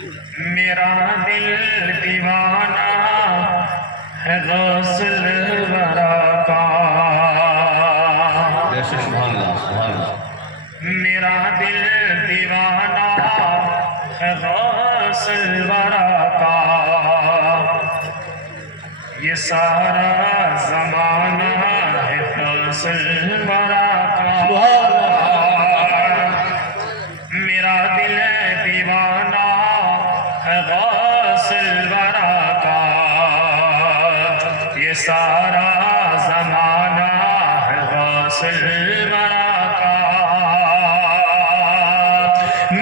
میرا دل دیوانہ ہے غوث الورا کا، سبحان اللہ سبحان اللہ۔ میرا دل دیوانہ ہے غوث الورا کا، یہ سارا زمانہ ہے غوث الورا کا، میرا دل دیوانہ ہے غوث الورا کا، یہ سارا زمانہ ہے غوث الورا کا،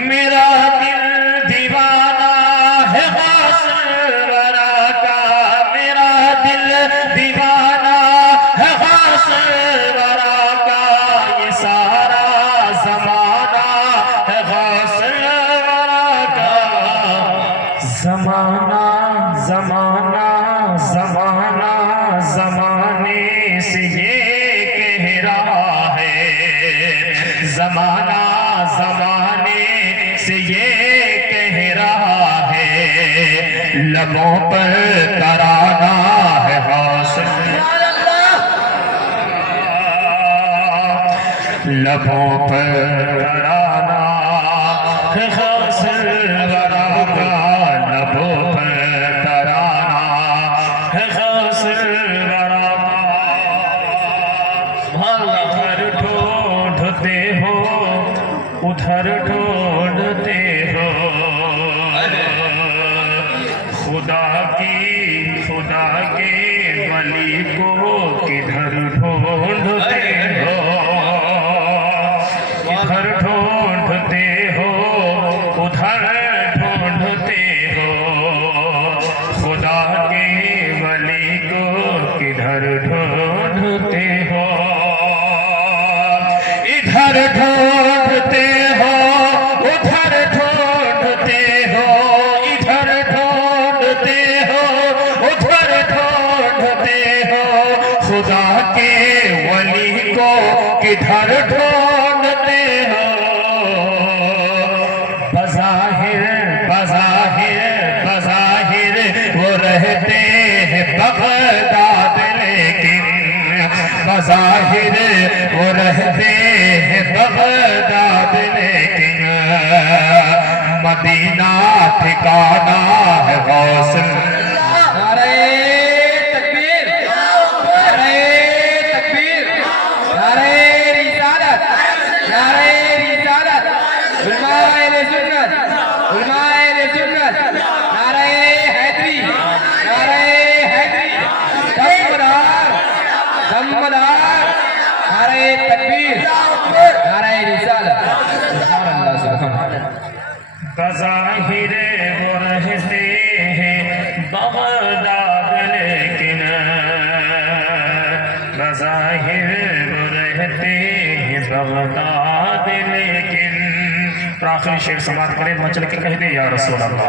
میرا دل دیوانہ ہے غوث الورا کا، میرا دل دیوانہ ہے غوث الورا کا، یہ سارا زمانہ ہے غوث الورا کا، زمانہ زمانہ زمانہ زمانے سے یہ کہہ رہا ہے، زمانہ زمانے سے یہ کہہ رہا ہے، لبوں پر ترانہ ہے غوث لبوں پر ترانہ ہے غوث الورا کا، لبوں پر ترانہ ہے غوث الورا کا، ادھر ڈھونڈتے ہو ادھر ڈھونڈتے ہو، خدا کے ولی کو کدھر ڈھونڈتے ہو، ادھر ڈھونڈتے ہو ادھر ڈھونڈتے ہو، خدا کے ولی کو کدھر ڈھونڈتے ہو، ادھر ڈھونڈتے ہو ادھر ڈھونڈتے ہو، ادھر ڈھونڈتے ہو ادھر ڈھونڈتے ہو، خدا کے ولی کو کدھر ڈھونڈتے ہو، بظاہر بظاہر بظاہر وہ رہتے ہیں بغداد، لیکن بظاہر وہ رہتے ہیں بغداد، لیکن مدینہ ٹھکانہ ہے غوث نعرہ تکبیر، نعرہ تکبیر، نعرہ رسالت، نعرہ رسالت، علماء اہل سنت، علماء اہل سنت، نعرہ حیدری، نعرہ حیدری، دمدار، دمدار، نعرہ تکبیر، نعرہ رسالت، سبحان اللہ سبحان اللہ۔ بظاہر وہ رہتے ہیں بغداد، لیکن بظاہر وہ رہتے ہیں بغداد، لیکن آخری شعر سماعت کریں، مچل کے کہہ دیں یا رسول اللہ،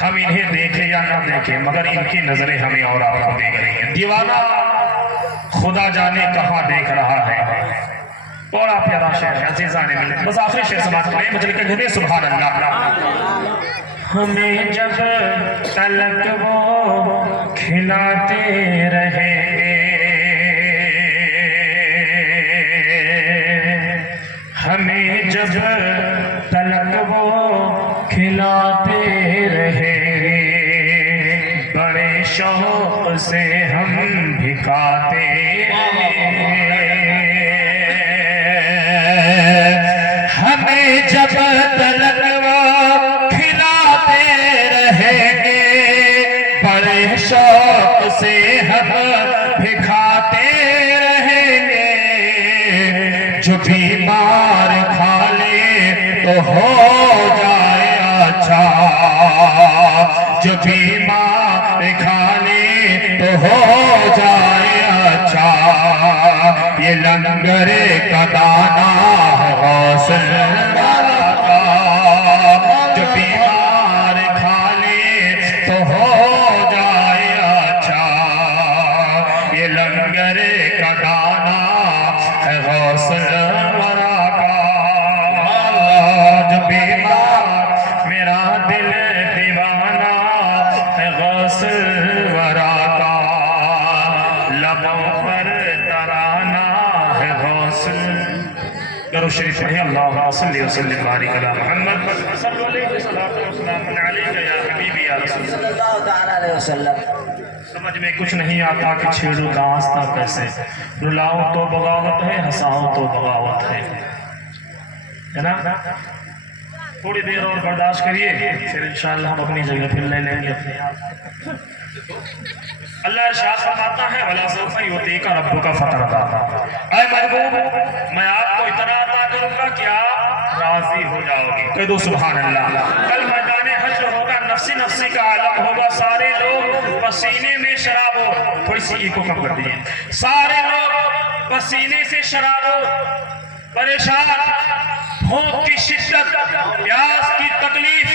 ہم انہیں دیکھیں یا نہ دیکھیں مگر ان کی نظریں ہمیں اور آپ کو دیکھ رہی ہیں، دیوانہ خدا جانے کہاں دیکھ رہا ہے، بڑا پیارا شعر ہے عزیزان ملت، بس آخری شعر سماعت کریں، مجھے کہہ دیں سبحان اللہ، ہمیں جب تلک وہ کھلاتے رہیں گے، ہمیں جب تلک وہ کھلاتے رہیں گے، بڑے شوق سے ہم بھکاتے رہیں گے، ہمیں جب تلک وہ کھلاتے رہیں گے، بڑے شوق سے ہم بھکاتے رہیں گے، جو بیمار کھا لے تو ہو جائے اچھا، جو بیمار کھا لے تو ہو جائے اچھا، یہ لنگر کا دانہ ہے غوث الورا کا، جو بیمار کھا لے تو ہو جائے اچھا، یہ لنگر کا دانہ ہے غوث الورا کا، جو بیمار میرا दिल दीवाना है गौसल वरा का, लबों पर तराना है गौसल। दरूद शरीफ पढ़े अल्लाहुम्मा सल्लि व सल्लिम बारिक अला मुहम्मद सल्लल्लाहु अलैहि वसल्लम अलैका या हबीबी या रसूल सल्लल्लाहु ताला अलैहि वसल्लम। समझ में कुछ नहीं आता कि छेड़ू दास्ता कैसे, रुलाऊं तो बगावत है, हंसाऊं तो बगावत है ना। थोड़ी देर और बर्दाश्त करिए, फिर इंशाअल्लाह हम अपनी जगह फिर ले लेंगे। अल्लाह इरशाद फरमाता है वला सौफा युतीका रब्बुका फतरदा, ऐ महबूब मैं आपको इतना अता करूंगा कि आप राजी हो जाओगे। कह दो सुभान अल्लाह। कल मैदान हश्र होगा, नफ्सी नफ्सी का आलम होगा, सारे लोग पसीने में शराब हो, थोड़ी सी इको कम कर दीजिए, सारे लोग पसीने से शराब हो, परेशान, भूख की शिद्दत, प्यास की तकलीफ,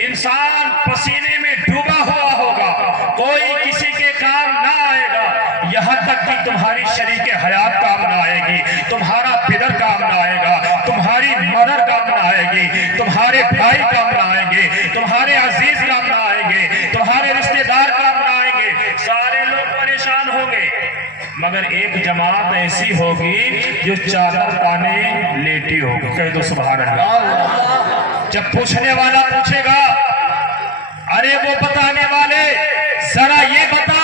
इंसान पसीने में डूबा हुआ होगा, कोई किसी के काम ना आएगा, यहाँ तक कि तुम्हारी शरीक हयात काम ना आएगी, तुम्हारा पिदर काम ना आएगा, तुम्हारी मदर काम ना आएगी, तुम्हारे भाई काम ना आएंगे, तुम्हारे अजीज काम ना आएंगे, तुम्हारे रिश्तेदार काम ना आएंगे, सारे लोग परेशान होंगे, मगर एक जमात ऐसी होगी जो चादर ताने लेटी होगी। कह दो सुभान अल्लाह। जब पूछने वाला पूछेगा, अरे वो बताने वाले जरा ये बता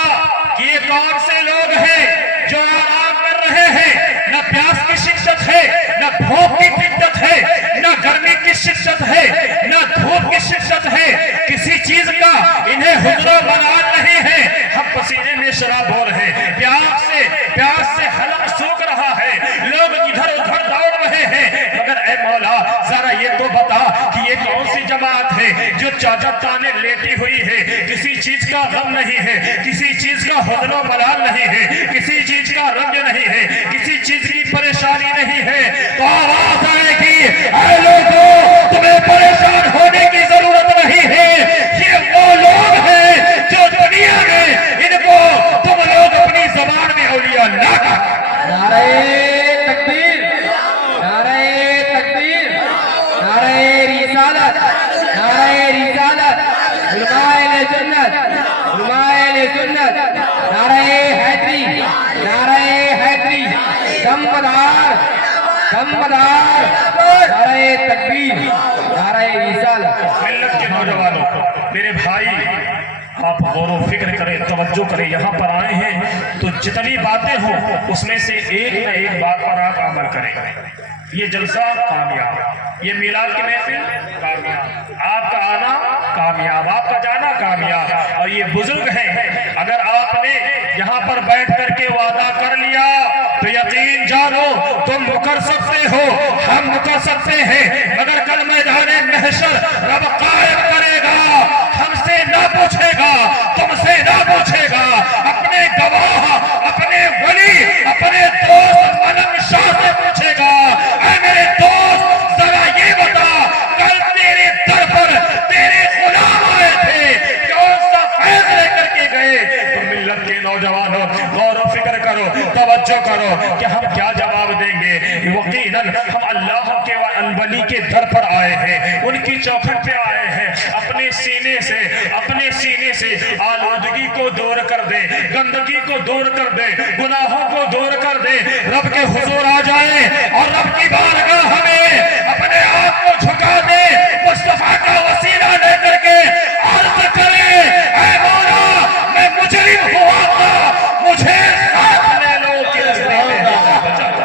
कि ये कौन से लोग हैं जो आराम कर रहे हैं, न प्यास की शिद्दत है, न भूख की शिद्दत है, न गर्मी की शिद्दत है, न धूप की शिद्दत है, किसी चीज का इन्हें हुज्र मलाल नहीं है, हम पसीने में शराब हो रहे हैं, प्यास से हलक सूख रहा है, लोग इधर उधर दौड़ रहे हैं, मगर ऐ मौला जरा ये तो बता कि ये कौन सी जमात है जो चादर ताने लेटी हुई है, किसी चीज का गम नहीं है, किसी चीज का हुज्र मलाल नहीं है, किसी चीज का रंज नहीं है, किसी चीज की परेशानी नहीं है, तो आवाज आएगी, ऐ लोगों तुम्हें परेशान होने की जरूरत नहीं है, ये वो लोग हैं जो दुनिया में इनको तुम लोग अपनी जबान में औलिया ना कहा। नारे तकबीर, नारे तकबीर, नारे रिसालत, नारे रिसालत, उलमाए सुन्नत, उलमाए सुन्नत, नारे हैदरी, नारे हैदरी, दमदार, दमदार, नारे तकबीर, नारे रिसालत। मिल्लत के नौजवानों, मेरे भाई आप गौर व फिक्र करें, तवज्जो करें, यहाँ पर आए हैं तो जितनी बातें हों उसमें से एक न एक बात पर आप अमल करें। ये जलसा कामयाब, ये मिलाद की महफिल कामयाब, आपका आना कामयाब, आपका जाना कामयाब, और ये बुजुर्ग हैं, अगर आपने यहाँ पर बैठ करके वादा कर लिया तो यकीन जानो तुम मुकर सकते हो, हम मुकर सकते हैं, मगर कल मैदान महशर रब कायम करेगा, हमसे ना पूछेगा, तुमसे ना पूछेगा, अपने गवाह, अपने वली, अपने दोस्त मलंग शाह से पूछेगा, ऐ मेरे दोस्त जरा ये बता कल तेरे दर पर तेरे गुलाम आए थे, कौन सा फैज लेकर के गए। तो मिल्लत के नौजवानों गौर व फिक्र करो, तवज्जो करो कि हम क्या जवाब देंगे। यकीनन हम अल्लाह के वली के दर पर आए हैं, उनकी चौखट पे आए हैं, अपने सीने से आलूदगी को दूर कर दे, गंदगी को दूर कर दे, गुनाहों को दूर कर दे, रब के हुजूर आ जाए और रब की बारगाह हमें अपने आप को झुका दे, मुस्तफा का वसीला लेकर के अर्ज करे, ऐ मौला मैं मुजरिम हुआ था, मुझे साथ ले लो कि रस्ते में बचा दो।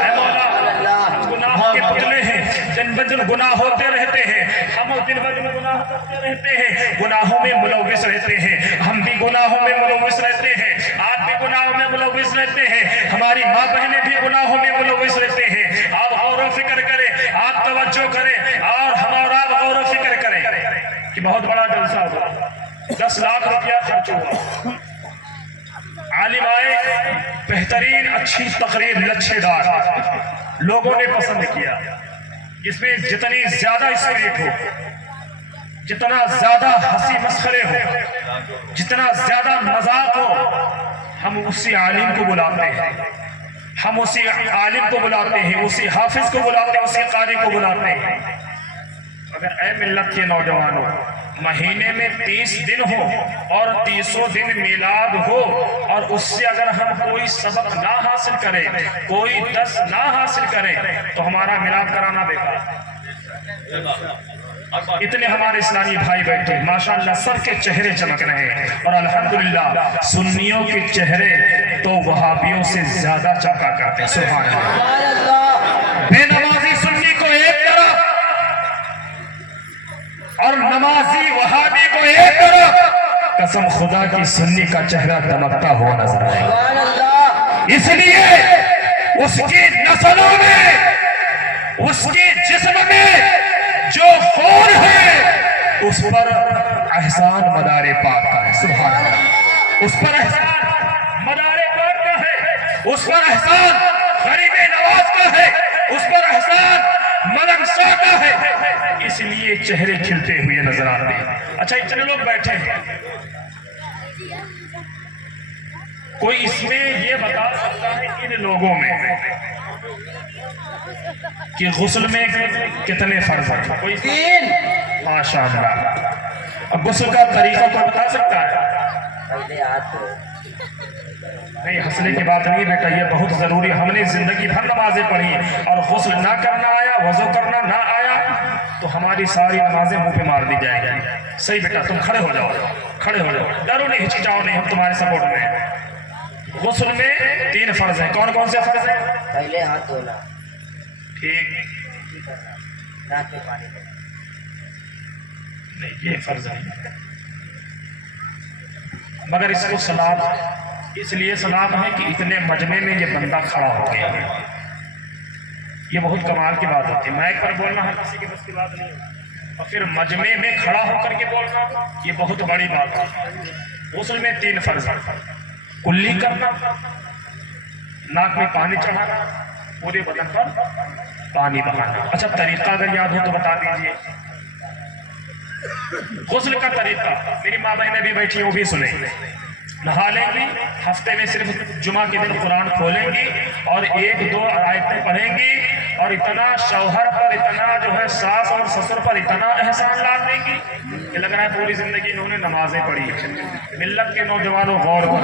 ऐ मौला गुनाह के पुतले हैं, दिन ब दिन गुनाह होते रहते हैं, हम दिन ब दिन गुनाह करते रहते हैं, गुनाहों में मुलव्विस रहते हैं, हम भी गुनाहों में मुलव्विस रहते हैं, आप भी गुनाहों में मुलव्विस रहते हैं, हमारी माँ बहनें भी गुनाहों में मुलव्विस रहते हैं। आप गौर व फिक्र करें, आप तवज्जो करें और हम और आप गौर व फिक्र करें कि बहुत बड़ा जलसा हुआ, 10 लाख रुपया खर्च हुआ, आलिम आए, बेहतरीन अच्छी तकरीर लच्छेदार, लोगों ने पसंद किया, इसमें जितनी ज्यादा स्पिरिट हो, जितना ज्यादा हंसी मस्खरे हो, जितना ज्यादा मजाक हो, हम उसी आलिम को बुलाते हैं, हम उसी आलिम को बुलाते हैं, उसी हाफिज को बुलाते हैं, उसी कारी को बुलाते हैं। मगर ऐ मिल्लत के नौजवानों, महीने में 30 दिन हो और 30 दिन मिलाद हो और उससे अगर हम कोई सबक ना हासिल करें, कोई 10 ना हासिल करें तो हमारा मिलाद कराना बेकार। इतने हमारे इस्लामी भाई बैठे माशाअल्लाह, सबके चेहरे चमक रहे हैं और अल्हम्दुलिल्लाह सुन्नियों के चेहरे तो वहाबियों से ज्यादा चमका करते हैं। सुभान अल्लाह। बेनमाजी सुन्नी को एक तरफ और नमाजी वहाबी को एक तरफ, कसम खुदा की सुन्नी का चेहरा दमकता हुआ नजर आएगा। इसलिए उसकी नस्लों में, उसके जिस्म में जो खून है उस पर एहसान मदारे पाक का है। सुभान अल्लाह। उस पर एहसान मदारे पाक का है, उस पर एहसान गरीब नवाज का है, उस पर एहसान मदन शाह का है, इसलिए चेहरे खिलते हुए नजर आते हैं। अच्छा, इतने लोग बैठे हैं, कोई इसमें ये बता सकता है इन लोगों में कि गुस्ल में कितने फर्ज हैं? कोई 3। माशाअल्लाह। अब गुस्ल का तरीका कोई बता सकता है? पहले हाथ धो। नहीं, हंसने की बात नहीं बेटा, ये बहुत जरूरी। हमने जिंदगी भर नमाजें पढ़ी और गुस्ल ना करना आया, वजू करना ना आया तो हमारी सारी नमाजें मुंह पे मार दी जाएगी। सही बेटा, तुम खड़े हो जाओ, खड़े हो जाओ, डरो नहीं, हिचकिचाओ नहीं, हम तुम्हारे सपोर्ट में हैं। गुस्ल में 3 फर्ज हैं। कौन कौन से फर्ज हैं? पहले हाथ धोना, ठीक नाक में पानी देना। नहीं, ये फर्ज नहीं, मगर इसको सलात इसलिए सलात है कि इतने मजमे में ये बंदा खड़ा हो गया है। ये बहुत कमाल की बात होती है। माइक पर बोलना हर किसी की बस की बात नहीं है, और फिर मजमे में खड़ा होकर के बोलना ये बहुत बड़ी बात है। गुस्ल में 3 फर्ज है। कुल्ली करना, नाक में पानी चढ़ाना, पूरे बदन पर पानी बहाना। अच्छा, तरीका अगर याद हो तो बता दीजिए। गुस्ल का तरीका मेरी माँ बहनें भी बैठी वो भी सुने। नहा लेंगी, हफ्ते में सिर्फ जुमा के दिन कुरान खोलेंगी और 1-2 आयतें पढ़ेंगी और इतना शौहर पर, इतना जो है सास और ससुर पर इतना एहसान ला देंगी कि लग रहा है पूरी जिंदगी इन्होंने नमाजें पढ़ी। मिल्लत के नौजवानों गौर करो,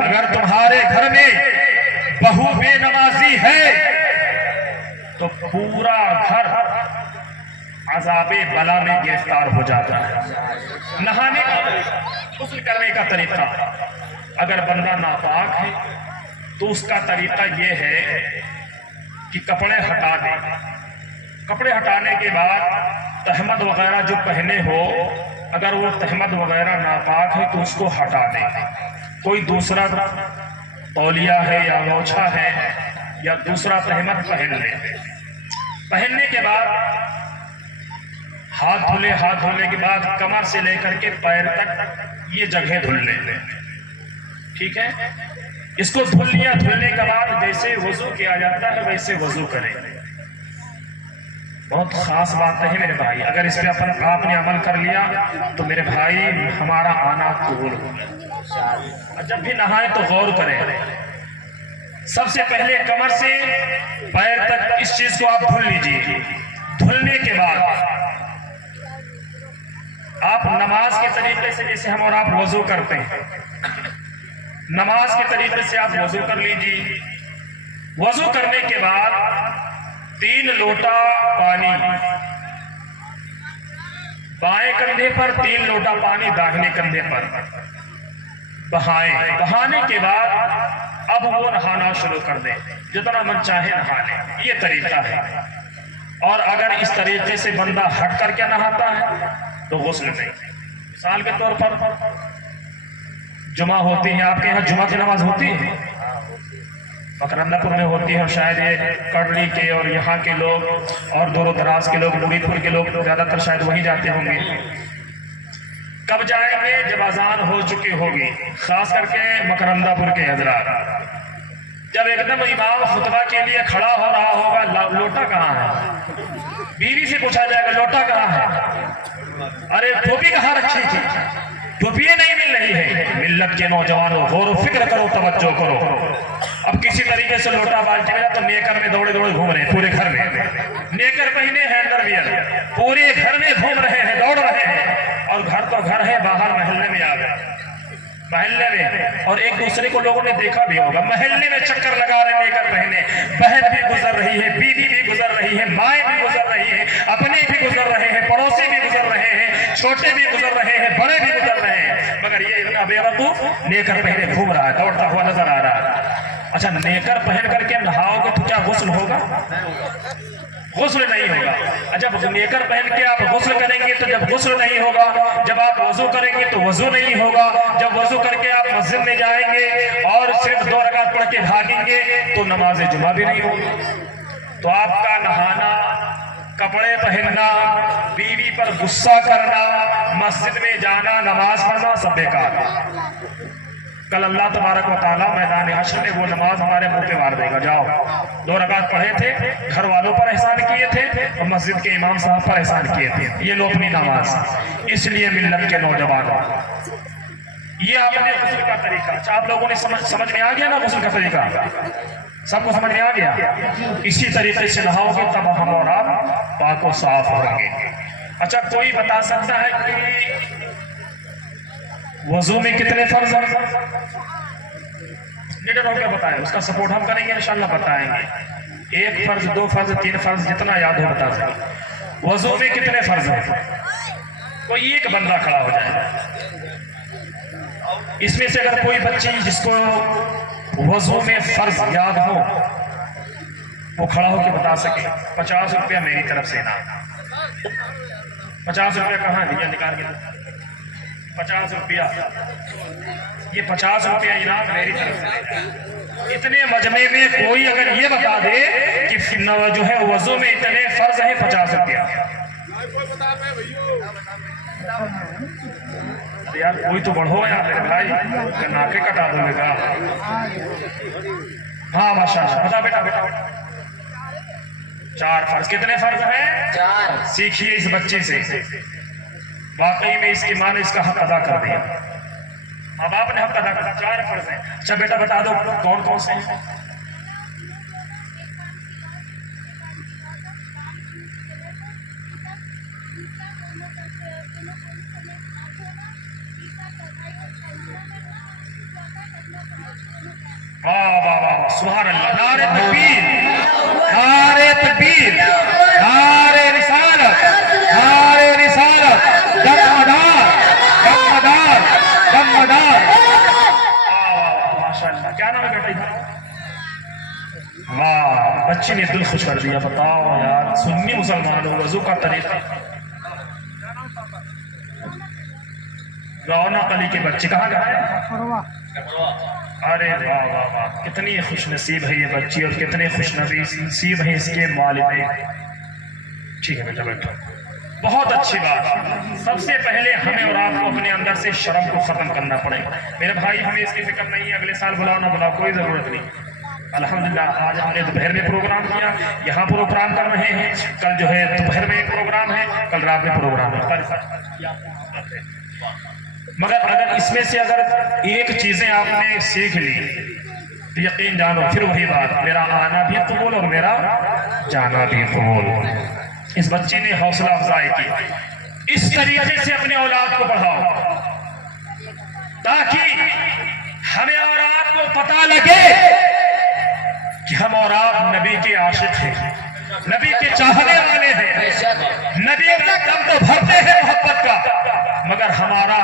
अगर तुम्हारे घर में बहू बेनमाजी है तो पूरा घर अज़ाबे बला में गिरफ्तार हो जाता है। नहाने का तरीका, गुस्ल करने का तरीका, अगर बंदा नापाक है तो उसका तरीका ये है कि कपड़े हटा दे। कपड़े हटाने के बाद तहमद वगैरह जो पहने हो, अगर वो तहमद वगैरह नापाक है तो उसको हटा दे। कोई दूसरा तौलिया है या गौछा है या दूसरा तहमद पहन ले। पहनने के बाद हाथ धुले, हाथ धोने के बाद कमर से लेकर के पैर तक ये जगह धुल ले। ठीक है, इसको धुल लिया। धुलने के बाद जैसे वजू किया जाता है वैसे वजू करें। बहुत खास बात है मेरे भाई, अगर इस पे आपने अमल कर लिया तो मेरे भाई हमारा आना कबूल हो गया। जब भी नहाए तो गौर करें, सबसे पहले कमर से पैर तक इस चीज को आप धुल लीजिए। धुलने के बाद आप नमाज के तरीके से, जैसे हम और आप वजू करते हैं, नमाज के तरीके से आप वजू कर लीजिए। वजू करने के बाद 3 लोटा पानी बाएं कंधे पर, 3 लोटा पानी दाहिने कंधे पर बहाएं। बहाने के बाद अब वो नहाना शुरू कर दे, जितना मन चाहे नहा ले। ये तरीका है। और अगर इस तरीके से बंदा हट करके नहाता है तो गुस्ल नहीं। मिसाल के तौर पर जुमा होती है, आपके यहाँ जुमा की नमाज होती है, मकरंदापुर में होती है, और शायद ये कड़ली के और यहाँ के लोग और दूर दराज के लोग, मुरीदपुर के लोग ज्यादातर शायद वहीं जाते होंगे। कब जाएंगे? जब अजान हो चुकी होगी, खास करके मकरंदापुर के हजरात। जब एकदम इमाम खुतबा के लिए खड़ा हो रहा होगा, लोटा कहाँ है? बीवी से पूछा जाएगा लोटा कहाँ है? अरे टोपी कहाँ रखी थी? टोपी नहीं मिल रही है। मिल्लत के नौजवानों गौर फिक्र करो, तवज्जो करो। अब किसी तरीके से लोटा बाल्टी में तो नेकर में दौड़े दौड़े घूम रहे हैं पूरे घर में, नेकर पहने हैं अंडरवियर, पूरे घर में घूम रहे हैं, दौड़ रहे हैं। और घर तो घर है, बाहर महल्ले में आ गए, महल्ले में, और एक दूसरे को लोगों ने देखा भी होगा, महल्ले में चक्कर लगा रहे नेकर पहने, बहन भी गुजर रही है, बीवी भी गुजर रही है, माएँ भी गुजर रही है, अपने भी गुजर रहे हैं, पड़ोसी भी गुजर रहे हैं, छोटे भी गुजर रहे हैं, बड़े भी गुजर रहे हैं, मगर ये इतना बेवकूफ नेकर पहने घूम रहा है, दौड़ता हुआ नजर आ रहा है। अच्छा, नेकर पहन करके नहाओगे तो क्या गुस्ल होगा? गुस्ल नहीं होगा। जब नेकर पहन के आप गुस्ल करेंगे तो जब गुस्ल नहीं होगा, जब आप वजू करेंगे तो वजू नहीं होगा, जब वजू करके आप मस्जिद में जाएंगे और सिर्फ 2 रकात पढ़ के भागेंगे तो नमाज जुमा भी नहीं होगी। तो आपका नहाना, कपड़े पहनना, बीवी पर गुस्सा करना, मस्जिद में जाना, नमाज पढ़ना सब बेकार है। कल अल्लाह तबारक व तआला मैदान हश्र में वो नमाज हमारे मुंह पे मार देगा। जाओ, 2 रकात पढ़े थे, घर वालों पर एहसान किए थे और मस्जिद के इमाम साहब पर एहसान किए थे, ये लो अपनी नमाज। इसलिए मिल्लत के नौजवानों, ये आपने गुस्ल का तरीका, अच्छा आप लोगों ने समझ में आ गया ना गुस्ल का तरीका? सबको समझ में आ गया? इसी तरीके से नहाओगे तब हम और आप पाक व साफ होंगे। अच्छा, कोई बता सकता है कि वजू में कितने फर्ज हैं? निडर होकर बताएं, उसका सपोर्ट हम करेंगे इंशाल्लाह, बताएंगे। 1 फर्ज, 2 फर्ज, 3 फर्ज, जितना याद हो बता सके। वजू में कितने फर्ज हैं? कोई एक बंदा खड़ा हो जाए, इसमें से अगर कोई बच्ची जिसको वजू में फर्ज याद हो वो खड़ा होकर बता सके। 50 रुपया मेरी तरफ से ना। 50 रुपया कहाँ दिया? निकाल के 50 रुपया, ये 50 रुपया इनाम मेरी तरफ से। इतने मजमे में कोई अगर ये बता दे कि जो है वजू में इतने फर्ज है 50 रुपया, यार कोई तो बढ़ो यार मेरे भाई, नाके कटा दोगे। हाँ माशाल्लाह, बता बेटा बेटा। 4 फर्ज। कितने फर्ज हैं? 4। सीखिए इस बच्चे से, वाकई में इसकी मां ने इसका हक अदा कर दिया, अब आपने हक अदा कर। 4 फर्ज हैं। अच्छा बेटा बता दो कौन कौन से हैं? वाह वाह वाह, सुभान अल्लाह, नारे तकबीर, नारे तकबीर, नारे रिसालत, नारे रिसालत, दमदार दमदार दमदार। माशाअल्लाह, क्या नाम है बेटा? वाह, बच्चे ने दिल खुश कर दिया। बताओ यार, सुन्नी मुसलमान हो, वजू का तरीका। रौनक अली के बच्चे कहाँ गए? अरे वाह वाह वाह, कितनी खुश नसीब है ये बच्ची और कितने खुश नसीब है इसके वालिदैन। ठीक है बेटा बैठो। बहुत अच्छी बात। सबसे पहले हमें और आपको अपने अंदर से शर्म को खत्म करना पड़ेगा। मेरे भाई, हमें इसकी फिक्र नहीं है, अगले साल बुलाओ ना बुलाओ कोई जरूरत नहीं। अल्हम्दुलिल्लाह आज हमने दोपहर में प्रोग्राम किया, यहाँ प्रोग्राम कर रहे हैं, कल जो है दोपहर में प्रोग्राम है, कल रात में प्रोग्राम है। मगर अगर इसमें से अगर एक चीजें आपने सीख ली तो यकीन जानो फिर वही बात, मेरा आना भी कबूल और मेरा जाना भी कबूल। इस बच्चे ने हौसला अफजाई की। इस तरीके से अपने औलाद को बढ़ाओ ताकि हमें और आपको पता लगे कि हम और आप नबी के आशिक हैं, नबी के चाहने वाले हैं। नबी का दम तो भरते हैं मोहब्बत का, मगर हमारा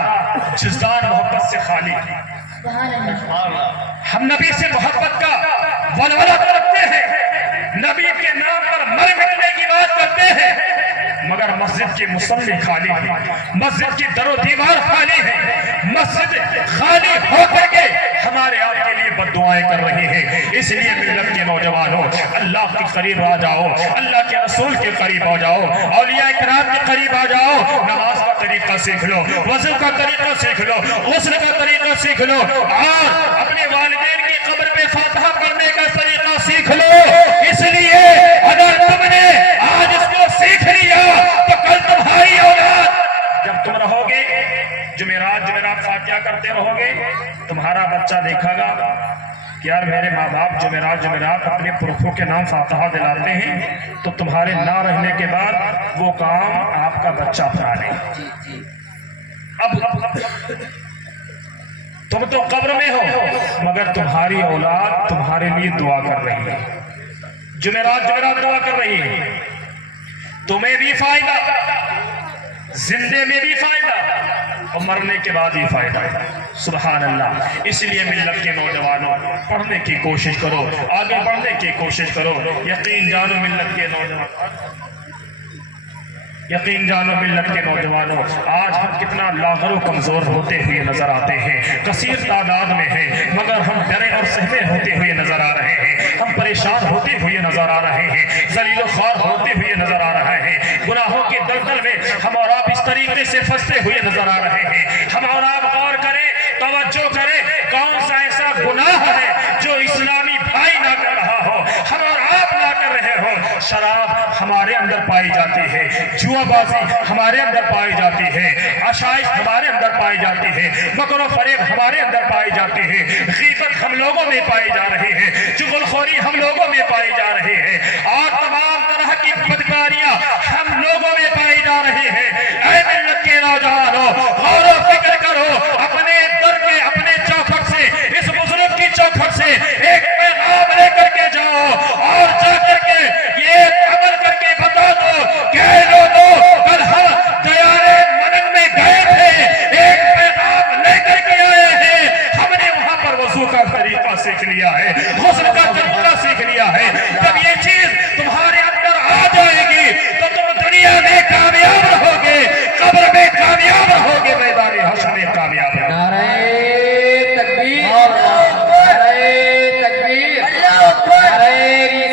जिस्दान मोहब्बत से खाली है। हम नबी से मोहब्बत का वलवला करते हैं, नबी के नाम पर मर मिटने की बात करते हैं, मगर मस्जिद की मुसल्ले खाली है, मस्जिद की दरो दीवार खाली है, मस्जिद खाली होकर के हमारे आपके लिए बद्दुआएं कर रही है। इसलिए मिल्लत के नौजवानों, अल्लाह के करीब आ जाओ, अल्लाह के रसूल के करीब आ जाओ, औलिया किराम के करीब आ जाओ। नमाज का तरीका सीख लो, वज़ू का तरीका सीख लो, गुस्ल का तरीका सीख लो, और अपने वालिदैन की कब्र पे फातिहा पढ़ने का तरीका सीख लो। इसलिए अगर तुमने आज इसको सीख लिया तो कल तुम्हारी औलाद, जब तुम रहोगे जुमेरात जुमेरात फातिहा करते रहोगे, तुम्हारा बच्चा देखेगा کہ یار میرے ماں باپ جمعرات اپنے پرکھوں کے نام فاتحہ دلاتے ہیں تو تمہارے نہ رہنے کے بعد وہ کام آپ کا بچہ اپنا لے. جی جی اب تم تو قبر میں ہو مگر تمہاری اولاد تمہارے لیے دعا کر رہی ہے. جمعرات دعا کر رہی ہے. تمہیں بھی فائدہ, زندے میں بھی فائدہ اور مرنے کے بعد بھی فائدہ ہے. سبحان اللہ. اس لیے ملت کے نوجوانوں پڑھنے کی کوشش کرو, آگے بڑھنے کی کوشش کرو. یقین جانو ملت کے نوجوانوں آج ہم کتنا لاغر و کمزور ہوتے ہوئے نظر آتے ہیں, کثیر تعداد میں ہیں مگر ہم ڈرے اور سہمے ہوتے ہوئے نظر آ رہے ہیں. ہم پریشان ہوتے ہوئے نظر آ رہے ہیں, ذلیل و خوار ہوتے ہوئے نظر آ رہے ہیں. گناہوں کے دلدل میں ہم اور آپ اس طریقے سے پھنستے ہوئے نظر آ رہے ہیں. ہم اور آپ غور کریں, توجہ کریں, کون سا ایسا گناہ ہے جو اسلامی بھائی نہ کر رہا ہو, ہم اور آپ نہ کر رہے ہو. شراب ہمارے اندر پائی جاتی ہے, جوا بازی ہمارے اندر پائی جاتی ہے, عشائش ہمارے اندر پائی جاتی ہے, مکر و فریب ہمارے اندر پائی جاتی ہے, غیبت ہم لوگوں میں پائی جا رہی ہے, چغل خوری ہم لوگوں میں پائی جا رہی ہے, اور تمام طرح کی بدکاریاں ہم لوگوں میں پائی جا رہی ہے. اے ملت کے نوجوانوں, غور و فکر کرو, اپنے در کے اپنے چوکھٹ سے, اس بزرگ کی چوکھٹ سے ایک پیغام لے کر کے جاؤ اور جا کر کے یہ عمل کر کے بتا دو کہ لوگوں کل ہم دیارے مدن میں گئے تھے, ایک پیغام لے کر کے آئے ہیں, ہم نے وہاں پر وضو کا طریقہ سیکھ لیا ہے, غسل کا طریقہ سیکھ لیا ہے. جب یہ چیز تمہارے اندر آ جائے گی تو تم دنیا میں کامیاب رہو گے, قبر میں کامیاب رہو گے, میدان حشر میں کامیاب رہو گے. نعرہ تکبیر, نعرہ تکبیر,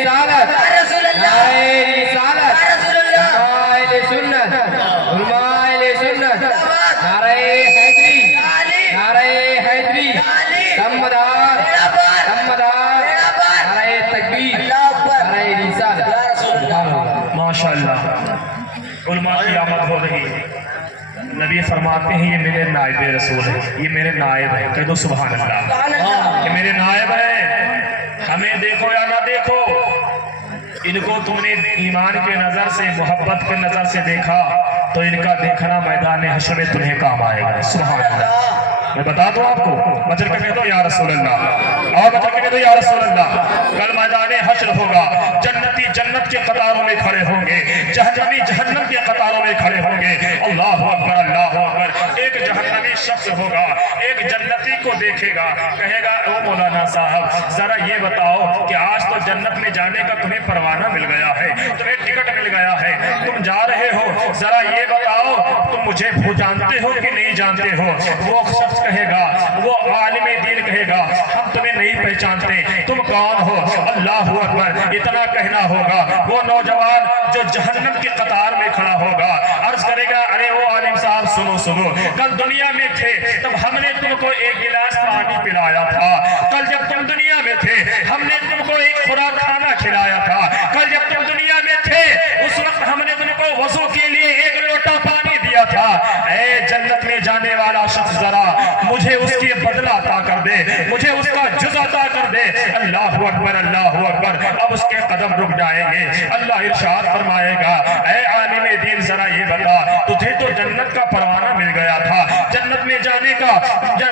نعرہ رسالت, نعرہ رسالت, علماء اہل سنت, علماء اہل سنت, نعرہ حیدری, نعرہ حیدری, دمدار, دمدار, نعرہ تکبیر, نعرہ رسالت. سبحان اللہ. ماشاءاللہ علماء کی آمد ہو رہی ہے. نبی فرماتے ہیں یہ میرے نائب رسول ہے, یہ میرے نائب ہے. کہہ دو سبحان اللہ. یہ میرے نائب ہے, ہمیں دیکھو یا نہ دیکھو, ان کو تم نے ایمان کے نظر سے, محبت کے نظر سے دیکھا تو ان کا دیکھنا میدان حشر میں تمہیں کام آئے گا. سبحان اللہ. میں بتا دوں آپ کو, بچر کے کہہ دو یا رسول اللہ, اور بچر کے کہہ دو یا رسول اللہ. کل میدان حشر ہوگا, جنتی جنت کے قطاروں میں کھڑے ہوں گے, جہنمی جہنم کے قطاروں میں کھڑے ہوں گے. اللہ اکبر, اللہ اکبر. ایک جہنمی شخص ہوگا, ایک جنتی کو دیکھے گا, کہے گا او مولانا صاحب ذرا یہ بتاؤ کہ آج تو جنت میں جانے کا تمہیں پروانہ مل گیا ہے, تمہیں ٹکٹ مل گیا ہے, تم جا رہے ہو, ذرا یہ بتاؤ تم مجھے جانتے ہو کہ نہیں جانتے ہو. وہ شخص کہے گا, وہ عالم دین کہے گا ہم تمہیں نہیں پہچانتے, تم کون ہو. اللہ اکبر. اتنا کہنا ہوگا. وہ نوجوان جو جہنم کی قطار میں کھڑا ہوگا عرض کرے گا ارے وہ عالم صاحب سنو, کل دنیا میں تھے تب ہم نے تم کو ایک گلاس پانی پلایا تھا, کل جب تم دنیا میں تھے ہم نے تم کو ایک خوراک کھانا کھلایا تھا, کل جب تم دنیا میں تھے اس وقت ہم نے تم کو وضو کے لیے ایک لوٹا پانی دیا تھا. اے جنت میں جانے والا شخص ذرا مجھے اس کی بدلہ عطا کر دے, مجھے اس کا جز عطا کر دے. اللہ اکبر, اللہ اکبر. اب اس کے قدم رک جائیں گے. اللہ ارشاد فرمائے گا اے عالم دین ذرا یہ بتا, تجھے تو جنت کا پروانہ مل گیا تھا, جنت میں جانے کا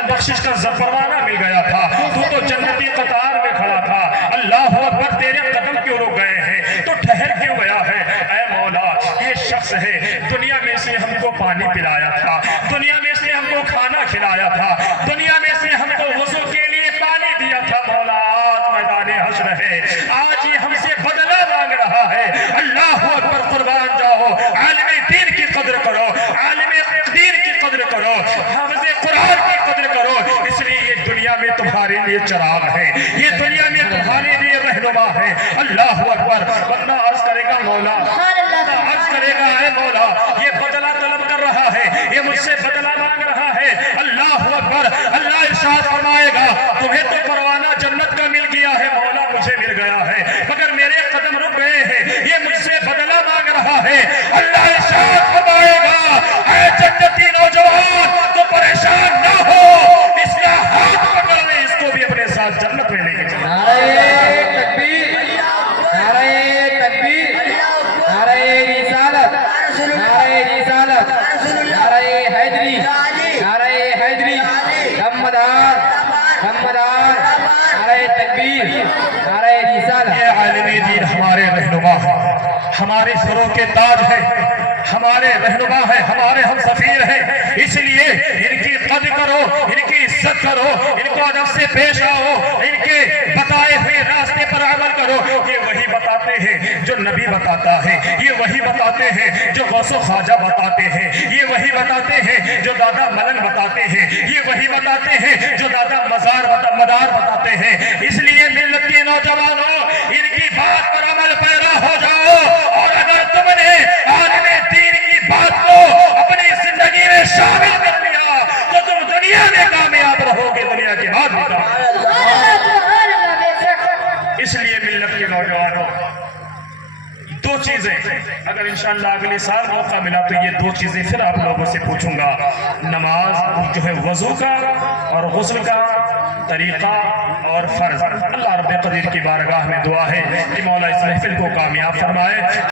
بخشش کا پروانہ مل گیا تھا, تو جنتی قطار میں کھڑا تھا. اللہ اکبر. تیرے قدم کیوں رک گئے ہیں, تو ٹھہر کیوں گیا ہے. اے مولا یہ شخص ہے دنیا میں سے ہم کو پانی پلایا تھا, دنیا میں سے ہم کو کھانا کھلایا تھا, دنیا میں سے ہم کو وضو کے لیے پانی دیا تھا. مولا آج میدان حشر ہے, آج یہ ہم سے بدلہ مانگ رہا ہے. اللہ اکبر. قربان جاؤ, عالم دین کی قدر کرو, عالم دین کی قدر کرو, حافظ قرآن کی قدر کرو. اس لیے یہ دنیا میں تمہارے لیے چراغ ہے, یہ دنیا میں تمہارے لیے رہنما ہے. اللہ اکبر. بندہ عرض کرے گا مولا, عرض کرے گا اے مولا یہ بدلہ طلب کر رہا ہے, یہ مجھ سے بدلہ مانگ رہا ہے. اللہ اکبر. اللہ ارشاد فرمائے گا تمہیں تو پروانہ جنت کا مل گیا ہے, مولا مجھے مل گیا ہے مگر میرے قدم رک گئے ہیں, یہ مجھ سے بدلہ مانگ رہا ہے. اللہ ارشاد فرمائے گا اے جنتی نوجوان تو پریشان نہ ہو, اس کا ہاتھ پکڑ لے, اس کو بھی اپنے ساتھ جنت میں لے کے ہمارے سروں کے تاج ہے، ہمارے رہنما ہے، ہمارے ہم سفیر ہیں، اس لیے ان کی قدر کرو، ان کی عزت کرو، ان کو ادب سے پیش آؤ، ان کے بتائے ہوئے راستے پر عمل کرو۔ یہ وہی بتاتے ہیں جو نبی بتاتا ہے، یہ وہی بتاتے ہیں جو غوث و خواجہ بتاتے ہیں، یہ وہی بتاتے ہیں جو دادا ملنگ بتاتے ہیں، یہ وہی بتاتے ہیں جو دادا مدار بتاتے ہیں۔ اس لیے ملت کے نوجوانوں، ان کی بات پر عمل پیرا ہو جاؤ، اور اگر تم نے عالم دین کی بات کو اپنی زندگی میں شامل کر لیا تو تم دنیا میں کامیاب رہو گے، دنیا کے بعد بھی کامیاب۔ اس لیے ملت کے نوجوانوں، دو چیزیں اگر انشاءاللہ اگلے سال موقع ملا تو یہ دو چیزیں پھر آپ لوگوں سے پوچھوں گا، نماز جو ہے وضو کا اور غسل کا طریقہ اور فرض۔ اللہ رب قدیر کی بارگاہ میں دعا ہے کہ مولا اس محفل کو کامیاب فرمائے۔